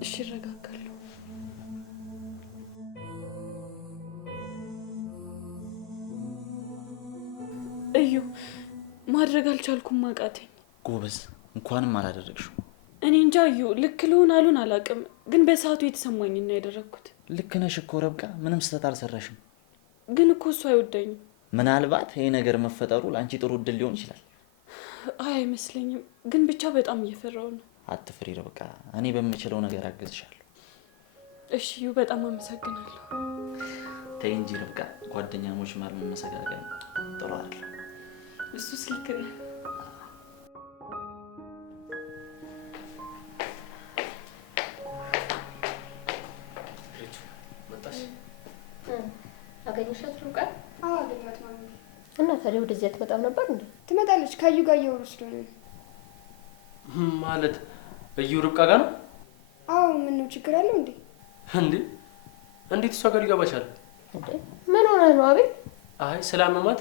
እሺ ይረጋጋሉ። እዩ ማድረግ አልቻልኩም፣ አቃተኝ። ጎበዝ፣ እንኳንም አላደረግሽው። እኔ እንጃ እዩ፣ ልክ ልሆን አሉን አላውቅም፣ ግን በሰዓቱ የተሰማኝና ያደረግኩት። ልክ ነሽ እኮ ረብቃ፣ ምንም ስህተት አልሰራሽም። ግን እኮ እሱ አይወደኝም። ምናልባት ይሄ ነገር መፈጠሩ ለአንቺ ጥሩ እድል ሊሆን ይችላል። አይ አይመስለኝም፣ ግን ብቻ በጣም እየፈራው ነው። አትፍሪ ረብቃ፣ እኔ በምችለው ነገር አግዝሻለሁ። እሺ እዩ፣ በጣም አመሰግናለሁ። ተይ እንጂ ረብቃ፣ ጓደኛሞች ማለት መመሰጋገን ጥሩ አይደለም። እሱስ ልክ ነህ። አገኘሻት ሩቃ? አዎ አገኘኋት ማሚ። እና ታዲያ ወደዚህ አትመጣም ነበር እንዴ? ትመጣለች፣ ከዩ ጋር እያወሩ ስለሆነ ነው። ማለት እዩ ርብቃ ጋር ነው? አዎ። ምን ነው ችግር አለው እንዴ? እንዴ እንዴት እሷ ጋር ሊገባሻል እንዴ? ምን ሆነ ነው አቤል? አይ ስላመማት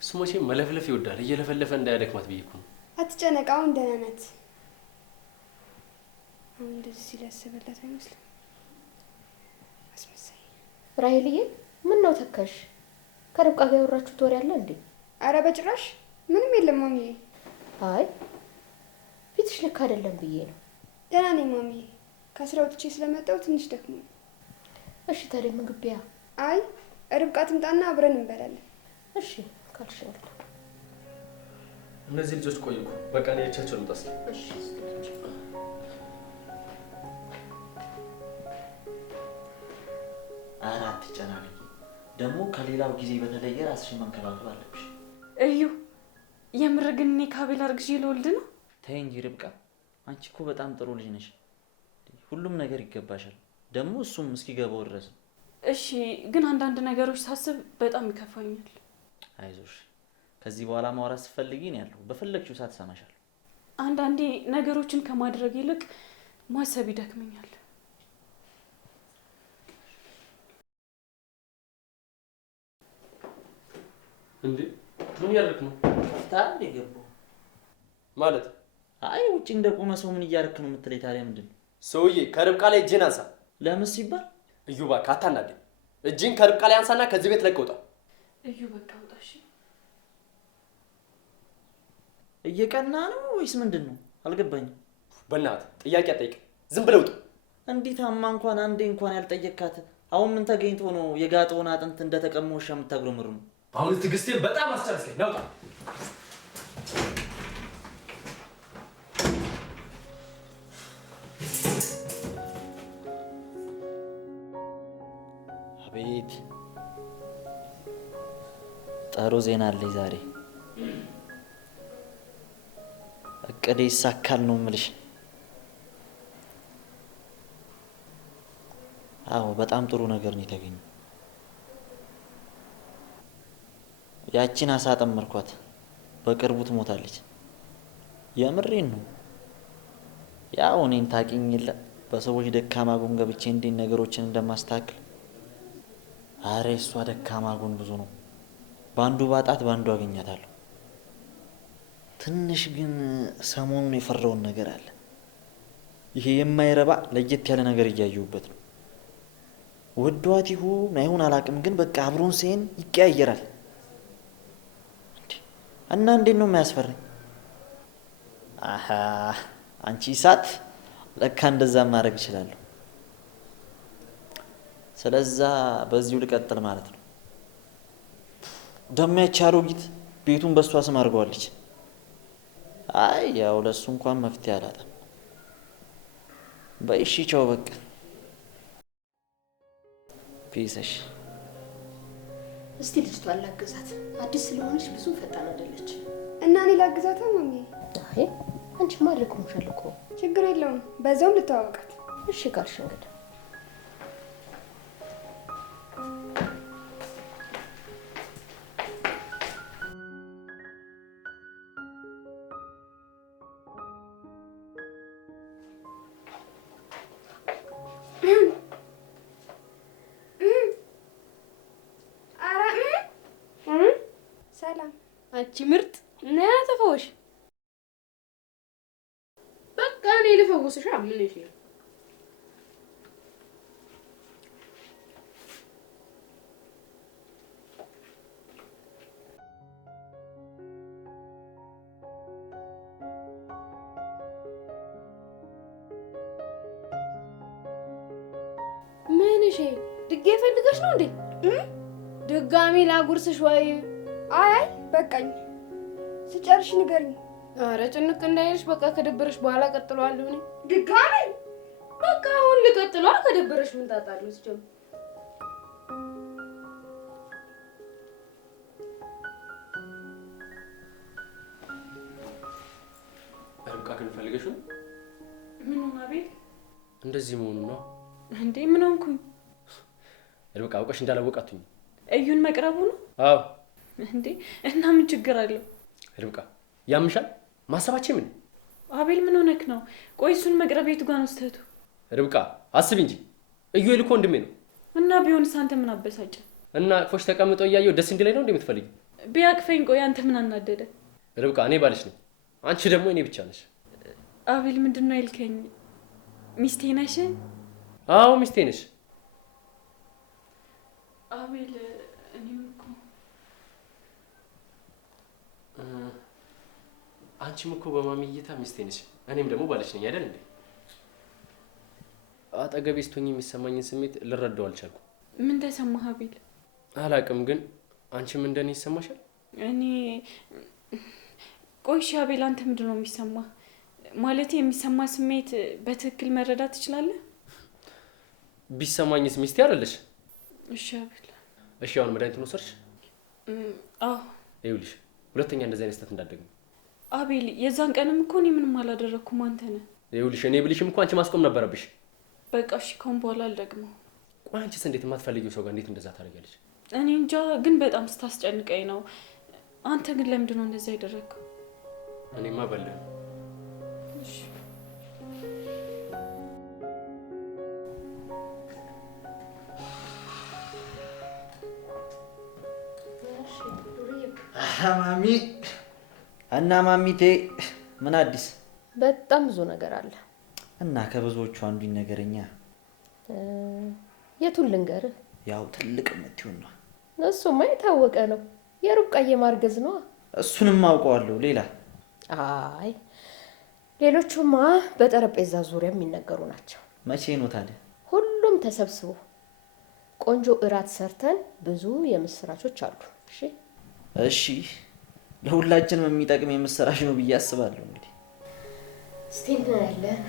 እሱ መቼም መለፍለፍ ይወዳል፣ እየለፈለፈ እንዳያደክማት ብዬ እኮ ነው። አትጨነቅ፣ አሁን ደህና ናት። አሁን እንደዚህ ሲል ያሰበላት አይመስልም። አስመሳይ ራሄልዬ፣ ምን ነው ተካሽ? ከርብቃ ጋር ያወራችሁት ወሬ አለ እንዴ? አረ በጭራሽ ምንም የለም ማሚዬ። አይ ፊትሽ ልክ አይደለም ብዬ ነው። ደህና ነኝ ማሚዬ። ከስራ ወጥቼ ስለመጣሁ ትንሽ ደክሞ። እሺ ታዲያ ምግብ ቢያ? አይ ርብቃ ትምጣና አብረን እንበላለን። እሺ ካልሽ እንግዲህ። እነዚህ ልጆች ቆዩ እኮ በቃ እኔ እቻቸው ልምጣስ። እሺ ኧረ አትጨናነቂ። ደግሞ ከሌላው ጊዜ በተለየ ራስሽን መንከባከብ አለብሽ። እዩ የምር ግን እኔ ከአቤል አርግዤ ልወልድ ነው? ተይ እንጂ ርብቃ፣ አንቺ እኮ በጣም ጥሩ ልጅ ነሽ። ሁሉም ነገር ይገባሻል። ደግሞ እሱም እስኪገባው ድረስ። እሺ ግን አንዳንድ ነገሮች ሳስብ በጣም ይከፋኛል። አይዞሽ፣ ከዚህ በኋላ ማውራት ስትፈልጊ ነው ያለው። በፈለግሽው ሰዓት እሰማሻለሁ። አንዳንዴ ነገሮችን ከማድረግ ይልቅ ማሰብ ይደክመኛል። እንዴ ምን ያደርክ ነው? ታዲያ የገባው ማለት አይ ውጪ እንደቆመ ሰው ምን እያደረክ ነው የምትለኝ? ታዲያ ምንድን ነው? ሰውዬ ከርብቃ ላይ እጅን አንሳ። ለምን ሲባል? እዩ እባክህ አታናደኝ። እጅን ከርብቃ ላይ አንሳና ከዚህ ቤት ለቀህ ውጣ። እዩ በቃ ውጣ። እሺ እየቀና ነው ወይስ ምንድን ነው? አልገባኝም። በእናትህ ጥያቄ አትጠይቅም፣ ዝም ብለህ ውጣ። እንዴት አማ እንኳን አንዴ እንኳን ያልጠየካት አሁን ምን ተገኝቶ ነው የጋጠውን አጥንት እንደተቀመው ውሻ የምታጉረምርሙ? አሁን ትዕግስቴን በጣም አስጨረስከኝ። ናውጣ። አቤት ጥሩ ዜና አለኝ ዛሬ። እቅዴ ይሳካል ነው የምልሽ። አዎ በጣም ጥሩ ነገር ነው የተገኘው። ያቺን አሳ ጠመርኳት፣ በቅርቡ ትሞታለች። የምሬን ነው። ያው እኔን ታውቂኝ የለ በሰዎች ደካማ ጎን ገብቼ እንዴት ነገሮችን እንደማስተካክል። አረ እሷ ደካማ ጎን ብዙ ነው። በአንዱ ባጣት በአንዱ አገኛታለሁ። ትንሽ ግን ሰሞኑን የፈራውን ነገር አለ። ይሄ የማይረባ ለየት ያለ ነገር እያየሁበት ነው። ወዷት ይሁን አይሁን አላውቅም፣ ግን በቃ አብሮን ሲሄን ይቀያየራል። እና እንዴት ነው የሚያስፈራኝ? አሃ አንቺ እሳት፣ ለካ እንደዛ ማድረግ እችላለሁ። ስለዛ በዚሁ ልቀጥል ማለት ነው። ደሞ ያቺ አሮጊት ቤቱን በሷ ስም አድርገዋለች። አይ ያው ለሱ እንኳን መፍትሄ አላጣም። በእሺ ቻው በቃ ፒስሽ። እስቲ ልጅቷን ላግዛት። አዲስ ስለሆነች ብዙ ፈጣን አይደለች። እና እኔ ላግዛታ ማሚ? አይ አንቺማ ልኩምሻል እኮ። ችግር የለውም፣ በዛውም ልተዋወቃት። እሺ ካልሽ እንግዲህ ሰላም አንቺ ምርጥ እና ተፈወሽ። በቃ እኔ ልፈውስሽ። ምን እሺ ምን እሺ ድጌ ፈልገሽ ነው እንዴ? ድጋሚ ላጉርስሽ ወይ? አይ በቃኝ። ስጨርሽ ንገሪኝ። ኧረ ጭንቅ እንዳይልሽ። በቃ ከደበረሽ በኋላ ቀጥለዋለሁ እኔ። ድጋሚ? በቃ አሁን ልቀጥለዋ። ከደበረሽ ምን ታጣለሽ? ጀም ርብቃ ግን ፈልገሽ ነው? ምን ሆነ ቤት? እንደዚህ መሆኑ ነው እንዴ? ምን ሆንኩኝ? ርብቃ አውቀሽ እንዳላወቃቱኝ እዩን መቅረቡ ነው? አዎ። እንዴ እና ምን ችግር አለው? ርብቃ ያምሻል? ማሰባችን ምን? አቤል ምን ሆነክ ነው? ቆይ እሱን መቅረብ የቱ ጋር ነው ስተቱ? ርብቃ አስቢ እንጂ ኢዩኤል እኮ ወንድሜ ነው። እና ቢሆንስ አንተ ምን አበሳጨ? እና አቅፎሽ ተቀምጦ እያየው ደስ እንዲለኝ ነው እንደምትፈልጊ? ቢያቅፈኝ ቆይ አንተ ምን አናደደ? ርብቃ እኔ ባልሽ ነኝ፣ አንቺ ደግሞ እኔ ብቻ ነሽ። አቤል ምንድን ነው ያልከኝ? ሚስቴ ነሽ? አዎ ሚስቴ ነሽ። አቤል እኔም እኮ አንቺም እኮ በማሚ እይታ ሚስቴ ነሽ፣ እኔም ደግሞ ባልሽ ነኝ አይደል እንዴ? አጠገቤ ስትሆኚ የሚሰማኝን ስሜት ልረዳው አልቻልኩም። ምን ተሰማህ አቤል? አላቅም፣ ግን አንቺም እንደኔ ይሰማሻል? እኔ ቆይ እሺ አቤል አንተ ምንድን ነው የሚሰማህ? ማለት የሚሰማ ስሜት በትክክል መረዳት ትችላለህ? ቢሰማኝስ ሚስቴ አይደለሽ? እሺ አቤል። እሺ አሁን መድኃኒቱን ወሰድሽ? አዎ። ይኸውልሽ ሁለተኛ እንደዚህ አይነት ስህተት እንዳትደግሚ። አቤል የዛን ቀንም እኮ እኔ ምንም አላደረኩም፣ አንተ ነህ። ይኸውልሽ እኔ ብልሽም እኮ አንቺ ማስቆም ነበረብሽ። በቃ እሺ ከአሁን በኋላ አልደግመው። ቆይ አንቺስ እንዴት የማትፈልጊው ሰው ጋር እንዴት እንደዛ ታደርጊያለሽ? እኔ እንጃ፣ ግን በጣም ስታስጨንቀኝ ነው። አንተ ግን ለምንድን ነው እንደዛ ያደረግከው? እኔማ በልህ። እሺ ማሚ እና ማሚቴ ምን አዲስ? በጣም ብዙ ነገር አለ እና ከብዙዎቹ አንዱ ይነገረኛ። የቱን ልንገርህ? ያው ትልቅ የምትሆን ነው። እሱማ የታወቀ ነው። የሩቃዬ ማርገዝ ነው። እሱንም አውቀዋለሁ። ሌላ? አይ ሌሎቹማ በጠረጴዛ ዙሪያ የሚነገሩ ናቸው። መቼ ነው ታዲያ? ሁሉም ተሰብስቦ ቆንጆ እራት ሰርተን ብዙ የምስራቾች አሉ። እሺ እሺ፣ ለሁላችንም የሚጠቅም የምስራች ነው ብዬ አስባለሁ። እንግዲህ እስቲ እናያለን።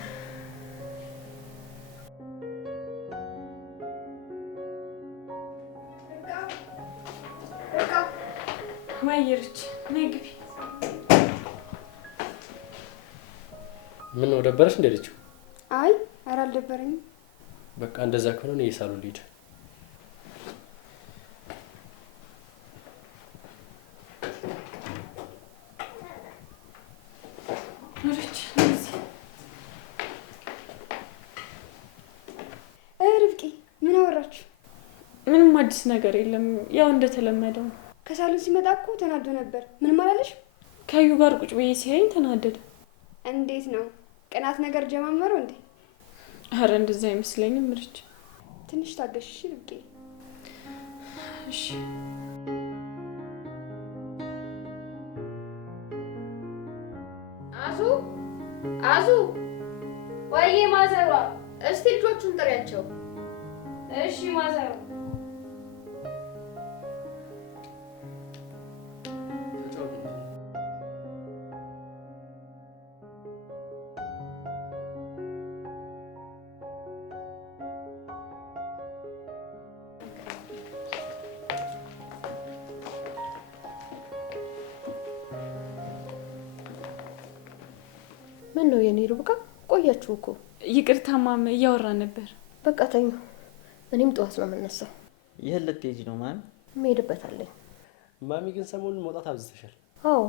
ማየርች ነይ ግቢ። ምን ነው ደበረሽ እንደ ልጅው? አይ ኧረ አልደበረኝም። በቃ እንደዛ ከሆነ እኔ ሳሎን ልሂድ። ኑርች ርብቃ ምን አወራችሁ? ምንም አዲስ ነገር የለም፣ ያው እንደተለመደው ነው። ከሳሎን ሲመጣ እኮ ተናዶ ነበር። ምንም አላለሽ? ከዩ ጋር ቁጭ ብዬ ሲያይኝ ተናደደ። እንዴት ነው? ቅናት ነገር ጀማመረው እንዴ? አረ እንደዛ አይመስለኝም ምርች። ትንሽ ታገሽ ርብቃ። እሺ አዙ አዙ፣ ወይዬ ማዘሯ፣ እስቲ ልጆቹን ጥሪያቸው። እሺ ማዘሩ። ምን ነው የኔ ርብቃ? ቆያችሁ እኮ። ይቅርታ ማም፣ እያወራን ነበር። በቃ ተኙ። እኔም ጠዋት ነው የምነሳው። የት ልትሄጂ ነው ማሚ? የምሄድበት አለኝ። ማሚ ግን ሰሞኑን መውጣት አብዝተሻል። አዎ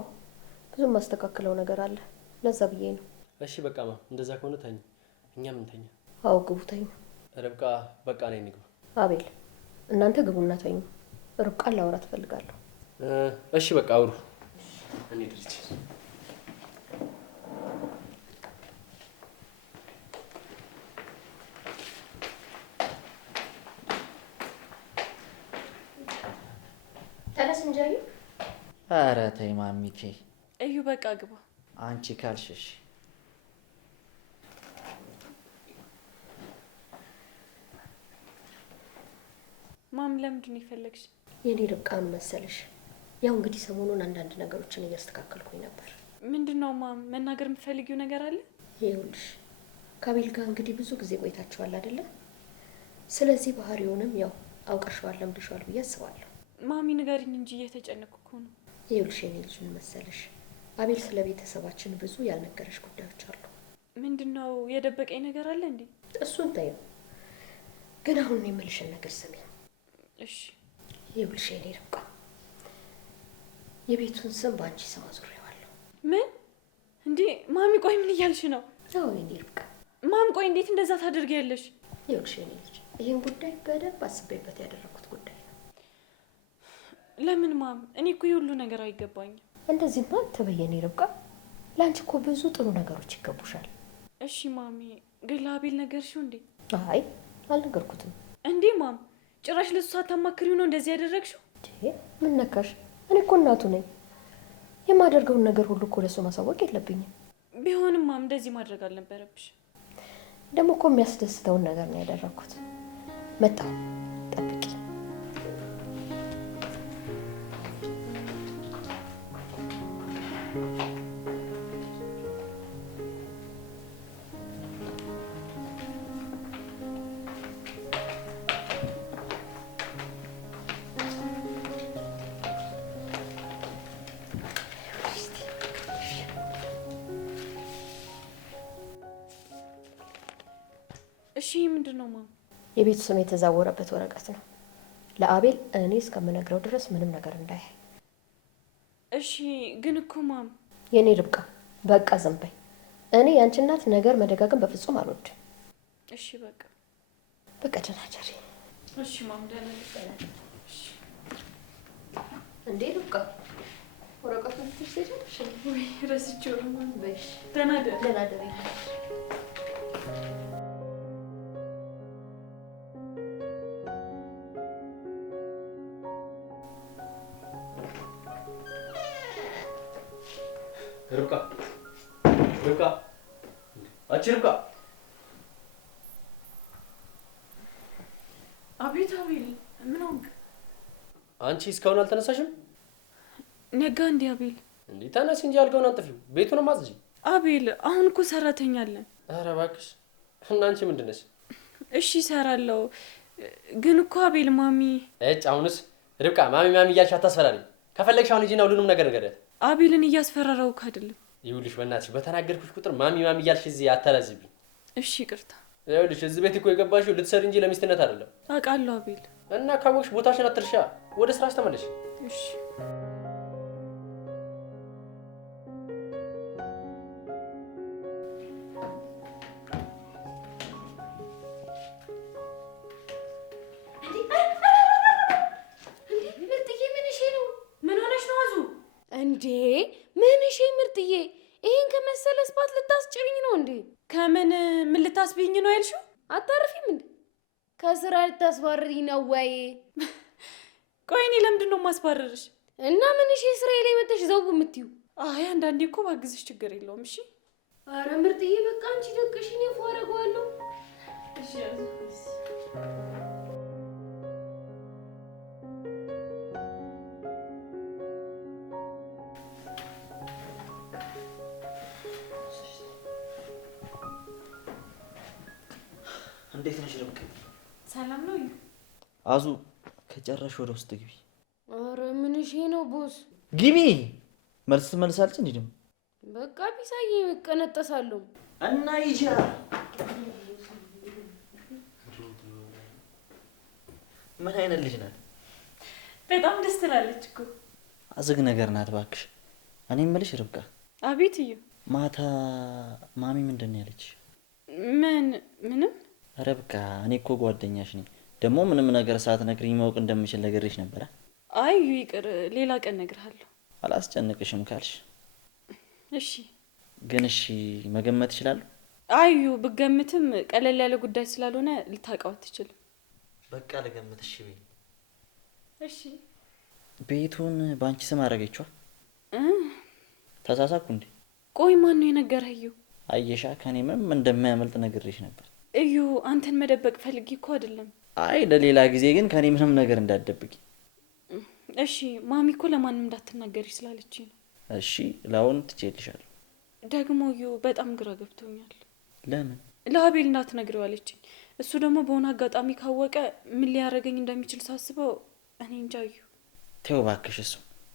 ብዙ ማስተካከለው ነገር አለ፣ ለዛ ብዬ ነው። እሺ በቃ ማ እንደዛ ከሆነ ተኝ፣ እኛም እንተኛ። አዎ ግቡ ተኙ። ርብቃ በቃ ነኝ ንግባ። አቤል እናንተ ግቡና ተኙ። ርብቃን ላወራት እፈልጋለሁ። እሺ በቃ አውሩ። እኔ ድርጅ ተነስ እንጂ። ኧረ ተይ ማሚቴ። እዩ በቃ ግባ። አንቺ ካልሽሽ ማም ለምንድን ነው የፈለግሽ? የኔ ርብቃን መሰለሽ? ያው እንግዲህ ሰሞኑን አንዳንድ ነገሮችን እያስተካከልኩኝ ነበር። ምንድን ነው ማም? መናገር የምትፈልጊው ነገር አለ? ይኸውልሽ ከአቤል ጋር እንግዲህ ብዙ ጊዜ ቆይታችኋል አይደለ? ስለዚህ ባህሪውንም ያው አውቀሽዋል፣ ለምደሽዋል ብዬ አስባለሁ። ማሚ ንገሪኝ እንጂ እየተጨነቅኩ እኮ ነው። ይኸውልሽ የኔ ልጅ ምን መሰለሽ? አቤል ስለ ቤተሰባችን ብዙ ያልነገረሽ ጉዳዮች አሉ። ምንድን ነው የደበቀኝ ነገር አለ እንዴ? እሱን ተይው፣ ግን አሁን ነው የምልሽን ነገር ስሚ። እሺ። ይኸውልሽ የኔ ርብቃ የቤቱን ስም በአንቺ ስም አዙሬዋለሁ። ምን እንዴ ማሚ? ቆይ ምን እያልሽ ነው? አዎ የኔ ርብቃ። ማም ቆይ እንዴት እንደዛ ታደርጊያለሽ? ይኸውልሽ የኔ ልጅ ይህን ጉዳይ በደንብ አስቤበት ያደረኩት ጉዳይ ነው። ለምን ማም? እኔ እኮ የሁሉ ነገር አይገባኝም። እንደዚህማ አትበይ የኔ ርብቃ። ለአንቺ እኮ ብዙ ጥሩ ነገሮች ይገቡሻል። እሺ ማሚ፣ ግን ለአቤል ነገርሽው እንዴ? አይ አልነገርኩትም። እንዴ ማም፣ ጭራሽ ለሱ ሳታማክሪው ነው እንደዚህ ያደረግሽው? ምን ነካሽ? እኔ እኮ እናቱ ነኝ። የማደርገውን ነገር ሁሉ እኮ ለሱ ማሳወቅ የለብኝም። ቢሆንም ማም እንደዚህ ማድረግ አልነበረብሽ። ደግሞ እኮ የሚያስደስተውን ነገር ነው ያደረግኩት። መጣሁ፣ ጠብቂ። እሺ ምንድን ነው ማም? የቤቱ ስም የተዛወረበት ወረቀት ነው። ለአቤል እኔ እስከምነግረው ድረስ ምንም ነገር እንዳያይ። እሺ ግን እኮ ማም። የኔ ርብቃ በቃ ዝም በይ። እኔ ያንቺ እናት ነገር መደጋገም በፍጹም አልወድም። እሺ በቃ በቃ ደህና እደሪ። እሺ ማም ደህና ነኝ። እንዴ ርብቃ ወረቀቱን ትሰጪልሽ? ወይ ረስቼው ነው ማም። በሽ ደህና ደህና ደህና እደሪ። ርብቃ ርብቃ፣ አንቺ ርብቃ። አቤት አቤል፣ ምን ሆንክ? አንቺ እስካሁን አልተነሳሽም? ነጋ እንዴ አቤል? እንዴ ተነስ እንጂ አልጋውን አንጥፊው፣ ቤቱንም አጽጂ። አቤል አሁን እኮ ሰራተኛ አለን። ኧረ እባክሽ። እና አንቺ ምንድን ነሽ? እሺ እሰራለሁ፣ ግን እኮ አቤል ማሚ። እጭ አሁንስ ርብቃ ማሚ ማሚ እያልሽ አታስፈራሪኝ። ከፈለግሽ አሁን ሂጂና ሁሉንም ነገር ንገሪያት። አቤልን እያስፈራራሁህ አይደለም። ይኸውልሽ በእናትሽ በተናገርኩሽ ቁጥር ማሚ ማሚ እያልሽ እዚህ አታላዝብኝ። እሺ ይቅርታ። ይኸውልሽ እዚህ ቤት እኮ የገባሽው ልትሰሪ እንጂ ለሚስትነት አይደለም። አውቃለሁ አቤል። እና ካወቅሽ ቦታሽን አትርሻ፣ ወደ ስራሽ ተመለሽ። እሺ እንዴ ምን? እሺ ምርጥዬ፣ ይሄን ከመሰለ ስፓት ልታስጭሪኝ ነው እንዴ? ከምን ምን ልታስብኝ ነው ያልሽው? አታርፊም እንዴ? ከስራ ልታስባርሪኝ ነው ወይ? ቆይ እኔ ለምንድን ነው የማስባረርሽ? እና ምን? እሺ ስራዬ ላይ መተሽ ዘው የምትዩ? አይ አንዳንዴ እኮ ባግዝሽ ችግር የለውም። እሺ አረ ምርጥዬ በቃ አንቺ ደቅሽ፣ እኔ ፎ አደርገዋለሁ። እሺ እንዴት ነሽ ርብቃ? ሰላም ነው? አዙ ከጨረሽ ወደ ውስጥ ግቢ። አረ ምን? እሺ ነው ቦስ? ግቢ። መልስ መልሳለች እንዴ? ደግሞ በቃ ቢሳዬ እቀነጠሳለሁ እና ይጃ ምን አይነት ልጅ ናት? በጣም ደስ ትላለች እኮ። አዝግ ነገር ናት እባክሽ። እኔ የምልሽ ርብቃ። አቤት እዩ። ማታ ማሚ ምንድን ነው ያለች? ምንም ኧረ በቃ እኔ እኮ ጓደኛሽ ነኝ። ደግሞ ምንም ነገር ሳትነግሪኝ ማወቅ እንደምችል ነግሬሽ ነበረ። አይ ይቅር፣ ሌላ ቀን እነግርሃለሁ። አላስጨንቅሽም ካልሽ እሺ። ግን እሺ መገመት እችላለሁ? አዩ ብገምትም ቀለል ያለ ጉዳይ ስላልሆነ ልታውቀው አትችልም። በቃ ልገምት። እሺ በይ። እሺ። ቤቱን በአንቺ ስም አደረገችዋ? ተሳሳኩ እንዴ? ቆይ ማን ነው የነገረህ? እዩ አየሻ፣ ከኔ ምንም እንደማያመልጥ ነግሬሽ ነበር። እዩ አንተን መደበቅ ፈልጌ እኮ አይደለም። አይ ለሌላ ጊዜ ግን ከኔ ምንም ነገር እንዳትደብቂ እሺ። ማሚ እኮ ለማንም እንዳትናገሪ ስላለችኝ ነው። እሺ ለአሁን ትቼልሻለሁ። ደግሞ እዩ በጣም ግራ ገብቶኛል። ለምን? ለአቤል እንዳትነግሪው አለችኝ። እሱ ደግሞ በሆነ አጋጣሚ ካወቀ ምን ሊያደርገኝ እንደሚችል ሳስበው እኔ እንጃ። እዩ ተው እባክሽ።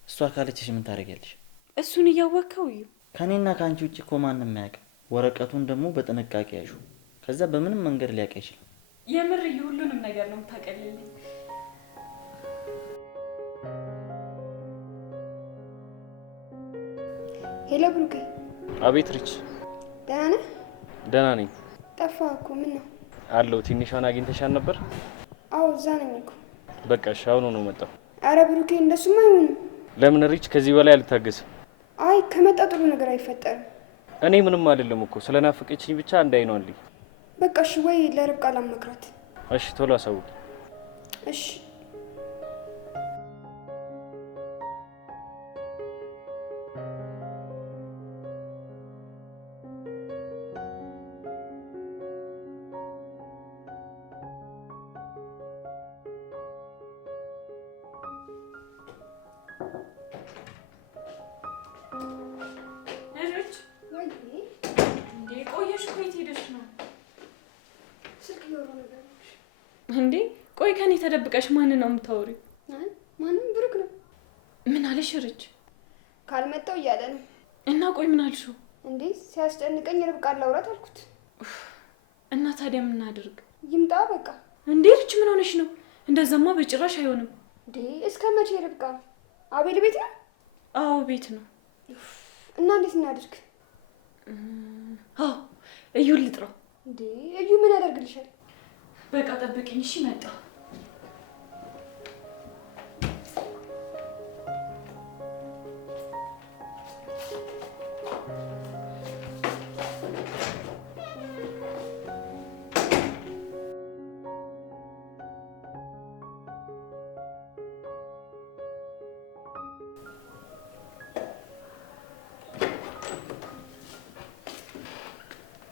እሷ ካለችሽ ምን ታደርጊያለሽ? እሱን እያወቅኸው እዩ። ከኔና ከአንቺ ውጭ እኮ ማንም አያውቅም። ወረቀቱን ደግሞ በጥንቃቄ ያዡ። ከዛ በምንም መንገድ ሊያውቅ አይችልም። የምር እዩ ሁሉንም ነገር ነው የምታቀልልኝ። ሄሎ ብሩኬ። አቤት ሪች። ደህና ነህ? ደህና ነኝ። ጠፋህ እኮ ምን ነው? አለው ትንሿን አግኝተሻል ነበር? አዎ እዛ ነኝ እኮ። በቃ እሺ አሁኑ ነው መጣሁ። አረ ብሩኬ እንደሱማ አይሆንም። ለምን ሪች? ከዚህ በላይ አልታገስም። አይ ከመጣ ጥሩ ነገር አይፈጠርም። እኔ ምንም አይደለም እኮ ስለናፈቀችኝ ብቻ እንዳይኗልኝ። በቃ እሺ፣ ወይ ለርብቃ ላመክራት። እሺ ቶሎ አሳውቂ። እሺ እንዴ ቆይ ከኔ ተደብቀሽ ማንን ነው የምታወሪው? ማንም ብሩክ ነው። ምን አለሽ ርች? ካልመጣው እያለ ነው። እና ቆይ ምን አልሽው? እንዴ ሲያስጨንቀኝ ርብቃ ላውራት አልኩት። እና ታዲያ ምን አድርግ? ይምጣ በቃ። እንዴ ርች ምን ሆነሽ ነው? እንደዛማ በጭራሽ አይሆንም። እንዴ እስከ መቼ ርብቃ? አቤል ቤት ነው? አዎ ቤት ነው። እና እንዴት እናድርግ? አዎ እዩን ልጥራው። እንዴ እዩ ምን ያደርግልሻል? በቃ ጠብቂኝ እሺ። መጣ።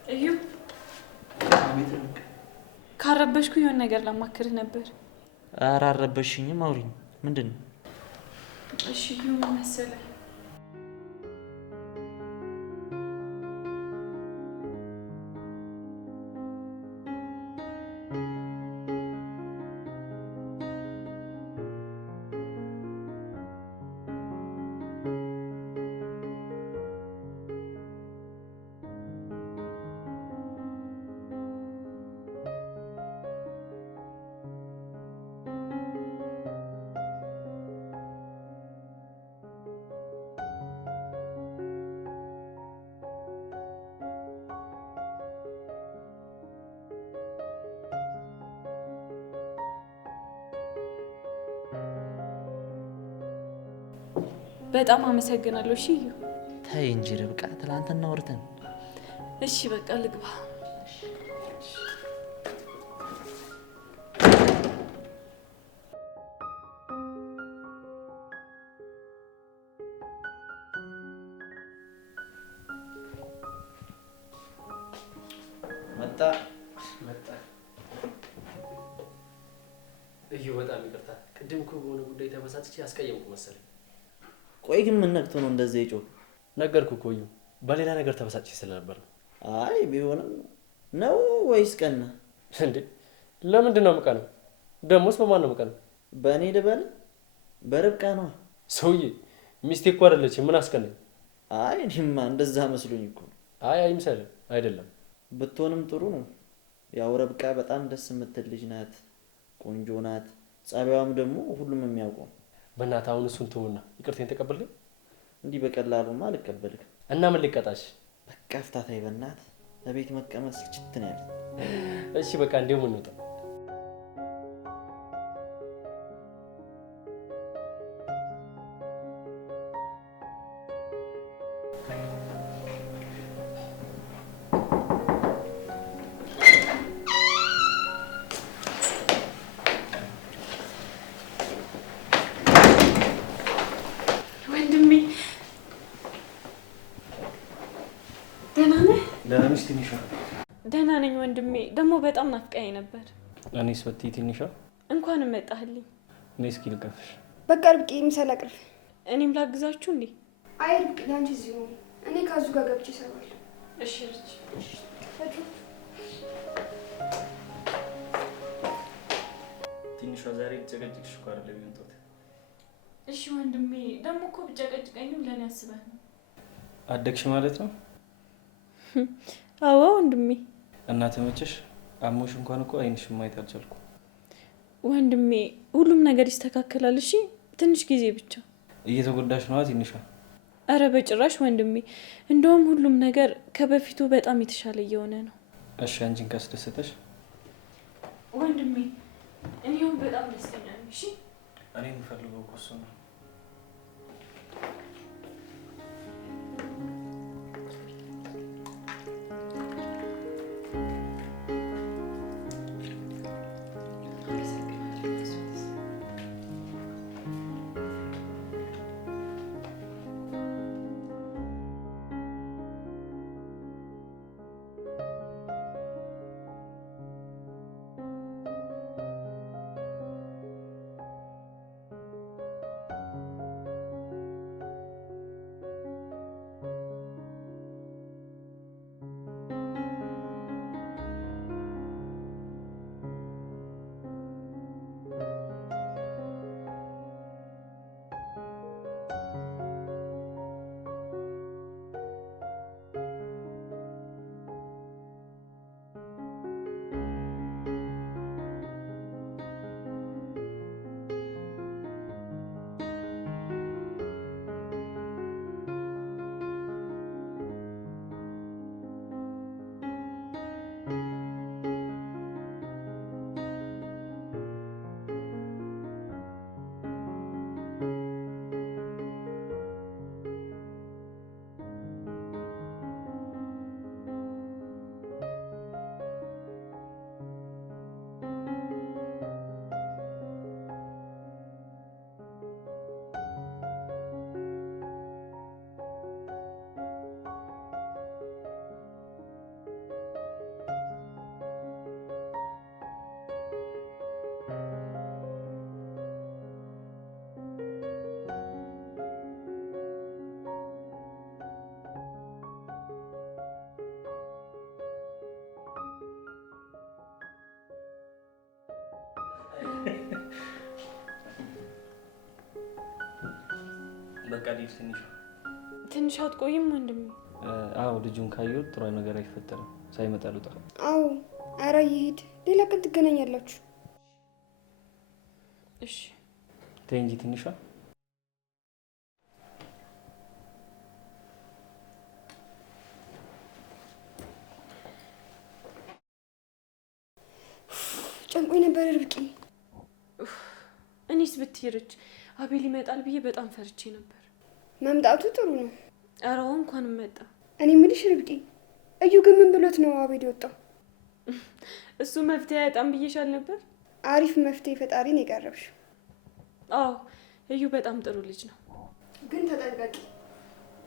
እዩ ካረበሽኩ የሆነ ነገር ላማክርህ ነበር። ኧረ አልረበሽኝም፣ አውሪኝ። ምንድን ነው? እሺ ይሁን መሰለህ። በጣም አመሰግናለሁ። እሺ እዩ። ተይ እንጂ ርብቃ፣ ትላንትና አውርተን። እሺ በቃ ልግባ። መጣ መጣ። እዩ በጣም ይቅርታ። ቅድም እኮ በሆነ ጉዳይ ተበሳጭቼ ያስቀየምኩ መሰለኝ። ቆይ ግን ምን ነክቶ ነው እንደዚህ የጮህ? ነገርኩ እኮ እዩ፣ በሌላ ነገር ተበሳጭቼ ስለነበር ነው። አይ ቢሆንም ነው ወይስ ቀና? እንዴ ለምንድን ነው የምቀነው? ደሞስ በማን ነው የምቀነው? በእኔ ልበል? በርብቃ ነው። ሰውዬ ሚስቴ እኮ አይደለች። ምን አስቀነኝ? አይ እኔማ እንደዛ መስሎኝ እኮ። አይ አይምሰልህ። አይደለም ብትሆንም ጥሩ ነው። ያው ርብቃ በጣም ደስ የምትል ልጅ ናት፣ ቆንጆ ናት። ጸባዩም ደግሞ ሁሉም የሚያውቀው። በእናትህ አሁን እሱን ተውና ይቅርቴን ተቀበልከኝ? እንዲህ በቀላሉማ አልቀበልክም። እና ምን ሊቀጣሽ? በቃ ፍታታይ በእናትህ። በቤት መቀመጥ ስልችት ነው ያለኝ። እሺ በቃ እንደው ምን ነው ደህና ነኝ ወንድሜ። ደግሞ በጣም ናፍቀኸኝ ነበር። እኔስ ወጥተህ ትንሿ እንኳን መጣህልኝ። እኔ እስኪ ልቀፍሽ። በቃ ርብቃ ምሳሌ አቅርብ። እኔም ላግዛችሁ እንዴ? አይ ርብቃ ያንቺ እዚሁ እኔ ካዙ ጋር ገብቼ እሰራለሁ። እሺ ልጅ ትንሿ ዛሬ ጨቀጭቅሽ እኮ አይደለም የምትወጣ። እሺ ወንድሜ፣ ደግሞ እኮ ብጨቀጭቀኝም ለኔ አስበህ ነው። አደግሽ ማለት ነው? አዎ ወንድሜ። እናት መቸሽ አሞሽ እንኳን እኮ አይንሽም ማየት አልቻልኩም። ወንድሜ ሁሉም ነገር ይስተካከላል። እሺ ትንሽ ጊዜ ብቻ። እየተጎዳሽ ነዋ ትንሿ። አረ በጭራሽ ወንድሜ፣ እንደውም ሁሉም ነገር ከበፊቱ በጣም የተሻለ እየሆነ ነው። እሺ አንቺን ካስደሰተሽ ወንድሜ፣ እኔም በጣም ደስተኛ ነኝ። እሺ እኔ የምፈልገው እኮ እሱ ነው። በቃ ልጅ ትንሽ አትቆይም ወንድሜ? አዎ ልጁን ካየሁት ጥሩ ነገር አይፈጠርም። ሳይመጣ ልውጣ። አዎ ኧረ ይሄድ፣ ሌላ ቀን ትገናኛላችሁ። እሺ ተይ እንጂ ትንሿ። ጨንቆኝ ነበር ርብቃ። እኔስ ብትሄድች አቤል ይመጣል ብዬ በጣም ፈርቼ ነበር። መምጣቱ ጥሩ ነው። ኧረ እንኳንም መጣ። እኔ የምልሽ ርብቃ፣ እዩ ግን ምን ብሎት ነው አቤል የወጣው? እሱ መፍትሄ አያጣም ብዬሻል ነበር። አሪፍ መፍትሄ ፈጣሪ ነው የቀረብሽው። አዎ እዩ በጣም ጥሩ ልጅ ነው። ግን ተጠንቀቂ፣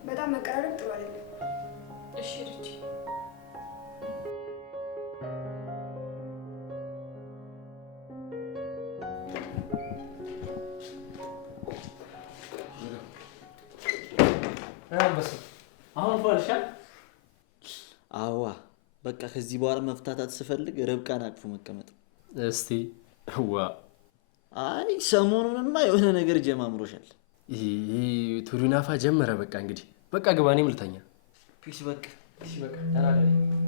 በጣም መቀራረብ ጥሩ አይደለም። እሺ ልጅ አሁን ፈልሻል። አዋ በቃ ከዚህ በኋላ መፍታታት ስፈልግ ርብቃን አቅፎ መቀመጥ። እስቲ ዋ አይ ሰሞኑንማ የሆነ ነገር ጀማምሮሻል። ቱሪናፋ ጀመረ። በቃ እንግዲህ በቃ ግባ፣ እኔም ልተኛ። ፒስ በቃ ተናገሪ።